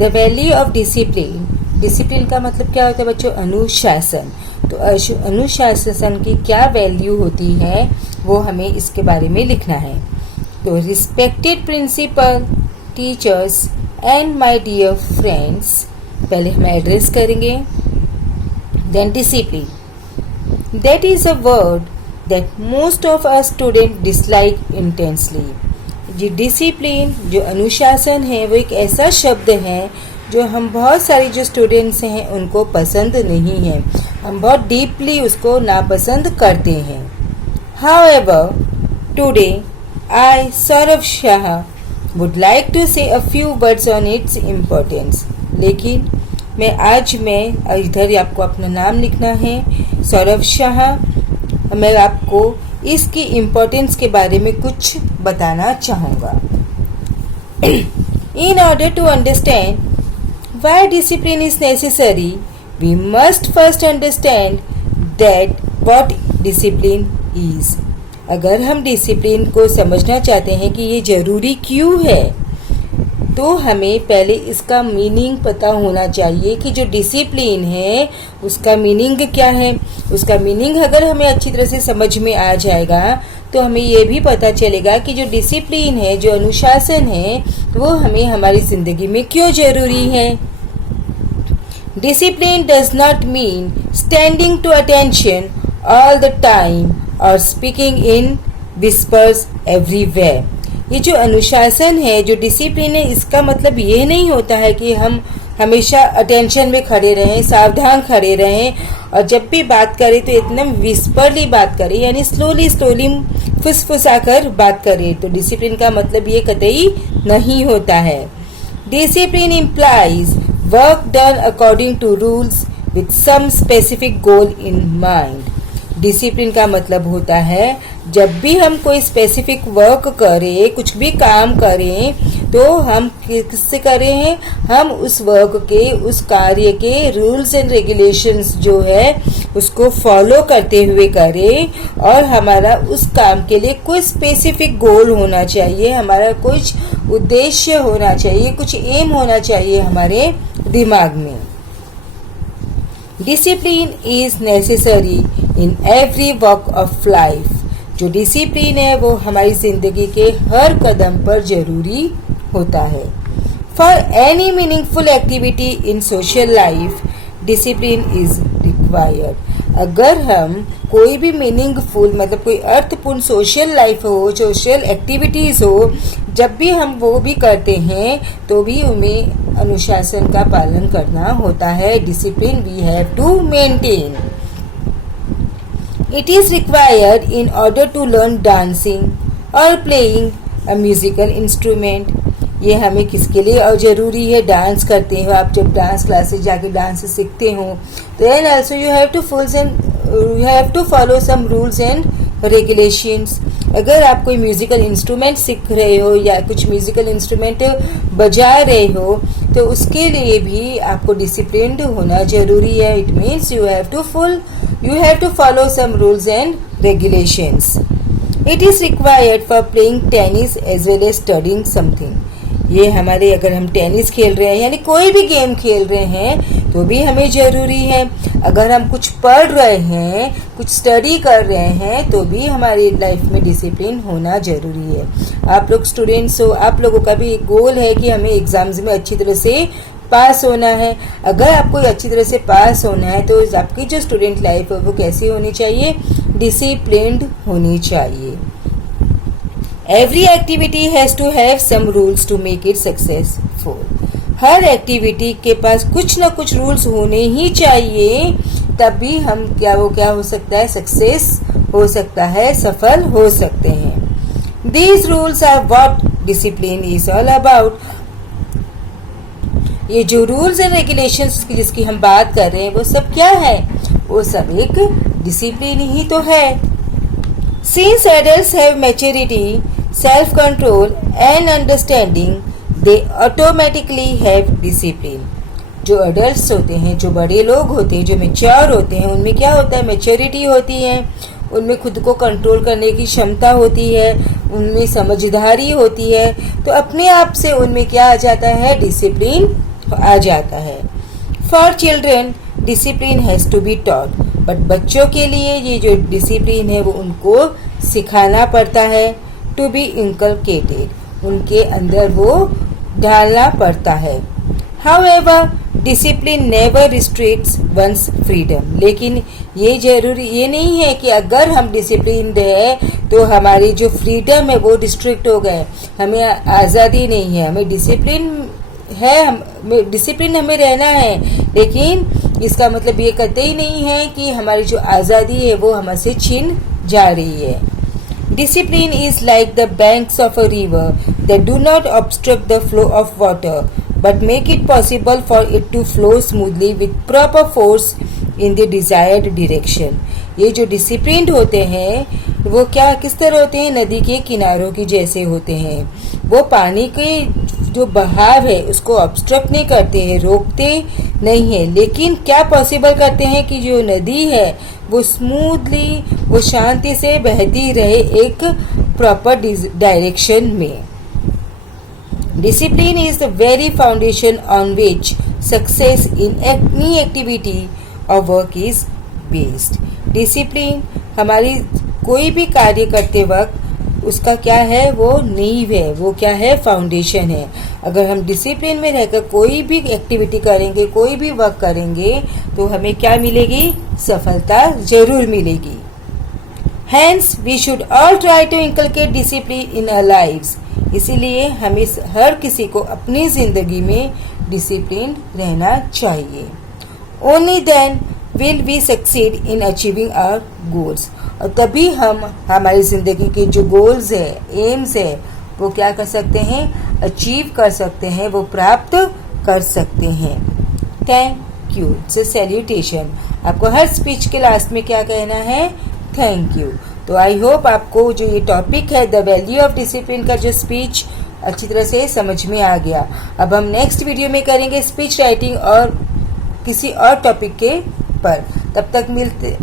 The value of discipline, discipline का मतलब क्या होता है बच्चों? अनुशासन। तो अनुशासन की क्या वैल्यू होती है वो हमें इसके बारे में लिखना है। तो respected principal, teachers and my dear friends, पहले हम एड्रेस करेंगे। Then discipline, that is a word that most of us student dislike intensely. जी डिसिप्लिन, जो अनुशासन है, वो एक ऐसा शब्द है जो हम बहुत सारे जो स्टूडेंट्स हैं उनको पसंद नहीं है, हम बहुत डीपली उसको नापसंद करते हैं। However today I Saurabh Shah would like to say a few words on its importance. लेकिन मैं इधर आपको अपना नाम लिखना है, सौरभ शाह। मैं आपको इसकी इम्पोर्टेंस के बारे में कुछ बताना चाहूँगा। In order to understand why discipline is necessary, we must first understand that what discipline is. अगर हम डिसिप्लिन को समझना चाहते हैं कि ये ज़रूरी क्यों है, तो हमें पहले इसका मीनिंग पता होना चाहिए कि जो डिसिप्लिन है उसका मीनिंग क्या है। उसका मीनिंग अगर हमें अच्छी तरह से समझ में आ जाएगा तो हमें ये भी पता चलेगा कि जो डिसिप्लिन है, जो अनुशासन है, वो हमें हमारी ज़िंदगी में क्यों ज़रूरी है। Discipline does not mean standing to attention all the time or speaking in whispers everywhere. ये जो अनुशासन है, जो डिसिप्लिन है, इसका मतलब ये नहीं होता है कि हम हमेशा अटेंशन में खड़े रहें, सावधान खड़े रहें और जब भी बात करें तो एकदम विस्परली बात करें, यानी स्लोली फुसफुसाकर बात करें। तो डिसिप्लिन का मतलब ये कतई नहीं होता है। Discipline implies work done according to rules with some specific goal in mind. Discipline का मतलब होता है जब भी हम कोई स्पेसिफिक वर्क करें, कुछ भी काम करें, तो हम किससे करें हैं? हम उस वर्क के, उस कार्य के रूल्स एंड रेगुलेशंस जो है उसको फॉलो करते हुए करें और हमारा उस काम के लिए कोई स्पेसिफिक गोल होना चाहिए, हमारा कुछ उद्देश्य होना चाहिए, कुछ एम होना चाहिए हमारे दिमाग में। Discipline is necessary in every walk of life. जो डिसिप्लिन है वो हमारी जिंदगी के हर कदम पर जरूरी होता है। For any meaningful activity in social life discipline is required. अगर हम कोई भी मीनिंगफुल मतलब कोई अर्थपूर्ण सोशल लाइफ हो, सोशल एक्टिविटीज़ हो, जब भी हम वो भी करते हैं तो भी हमें अनुशासन का पालन करना होता है। Discipline we have to maintain. It is required in order to learn dancing और प्लेइंग अ म्यूजिकल इंस्ट्रूमेंट। ये हमें किसके लिए और ज़रूरी है? डांस करते हो आप, जब डांस क्लासेस जाके डांस सीखते हो, then also you have to follow some rules and regulations. अगर आप कोई म्यूज़िकल इंस्ट्रूमेंट सीख रहे हो या कुछ म्यूज़िकल इंस्ट्रूमेंट बजा रहे हो तो उसके लिए भी आपको डिसिप्लिन्ड होना ज़रूरी है। It means you have to follow some rules and regulations. It is required for playing tennis as well as studying something. ये हमारे, अगर हम टेनिस खेल रहे हैं यानी कोई भी गेम खेल रहे हैं तो भी हमें ज़रूरी है। अगर हम कुछ पढ़ रहे हैं, कुछ स्टडी कर रहे हैं तो भी हमारी लाइफ में डिसिप्लिन होना ज़रूरी है। आप लोग स्टूडेंट्स हो, आप लोगों का भी एक गोल है कि हमें एग्ज़ाम्स में अच्छी तरह से पास होना है। अगर आपको अच्छी तरह से पास होना है तो आपकी जो स्टूडेंट लाइफ है वो कैसी होनी चाहिए? डिसिप्लिन्ड होनी चाहिए। Every activity has to have some rules to make it successful. हर एक्टिविटी के पास कुछ ना कुछ रूल्स होने ही चाहिए, तभी हम क्या हो सकता है? सक्सेस हो सकता है, सफल हो सकते हैं। These rules are what discipline is all about. ये जो रूल्स एंड रेगुलेशंस जिसकी हम बात कर रहे हैं वो सब क्या है? वो सब एक डिसिप्लिन ही तो है। Since adults have maturity, self control and understanding, they automatically have discipline. जो अडल्ट्स होते हैं, जो बड़े लोग होते हैं, जो मैच्योर होते हैं, उनमें क्या होता है? मैच्योरिटी होती है, उनमें खुद को कंट्रोल करने की क्षमता होती है, उनमें समझदारी होती है, तो अपने आप से उनमें क्या आ जाता है? डिसिप्लिन आ जाता है। For children discipline has to be taught, but बच्चों के लिए ये जो डिसिप्लिन है वो उनको सिखाना पड़ता है। टू बी इनकलकेटेड, उनके अंदर वो डालना पड़ता है। However discipline never restricts one's freedom, लेकिन ये नहीं है कि अगर हम डिसिप्लिन रहे तो हमारी जो फ्रीडम है वो रिस्ट्रिक्ट हो गए, हमें आज़ादी नहीं है। हमें डिसिप्लिन है, डिसिप्लिन हमें रहना है, लेकिन इसका मतलब ये कतई नहीं है कि हमारी जो आज़ादी है वो हमसे छीन जा रही है। Discipline is like the banks of a river that do not obstruct the flow of water but make it possible for it to flow smoothly with proper force in the desired direction. ये जो disciplined होते हैं वो किस तरह होते हैं? नदी के किनारों की जैसे होते हैं। वो पानी के जो बहाव है उसको ऑब्स्ट्रक्ट नहीं करते हैं, रोकते नहीं है, लेकिन क्या पॉसिबल करते हैं कि जो नदी है वो स्मूथली, वो शांति से बहती रहे एक प्रॉपर डायरेक्शन में। Discipline is the very foundation on which success in any activity और वर्क इज बेस्ड। डिसिप्लिन हमारी कोई भी कार्य करते वक्त उसका क्या है? वो नींव है, वो क्या है? फाउंडेशन है। अगर हम डिसिप्लिन में रहकर कोई भी एक्टिविटी करेंगे, कोई भी वर्क करेंगे तो हमें क्या मिलेगी? सफलता जरूर मिलेगी। Hence, we should all try to inculcate discipline in our lives. इसीलिए हमें हर किसी को अपनी जिंदगी में डिसिप्लिन रहना चाहिए। Only then will we succeed in achieving our goals. और तभी हम हमारी ज़िंदगी के जो गोल्स है, एम्स है, वो क्या कर सकते हैं? अचीव कर सकते हैं, वो प्राप्त कर सकते हैं। Thank you. It's a salutation. आपको हर स्पीच के लास्ट में क्या कहना है? Thank you. तो आई होप आपको जो ये टॉपिक है द वैल्यू ऑफ डिसिप्लिन का जो स्पीच अच्छी तरह से समझ में आ गया। अब हम नेक्स्ट वीडियो में करेंगे स्पीच राइटिंग और किसी और टॉपिक के पर। तब तक मिलते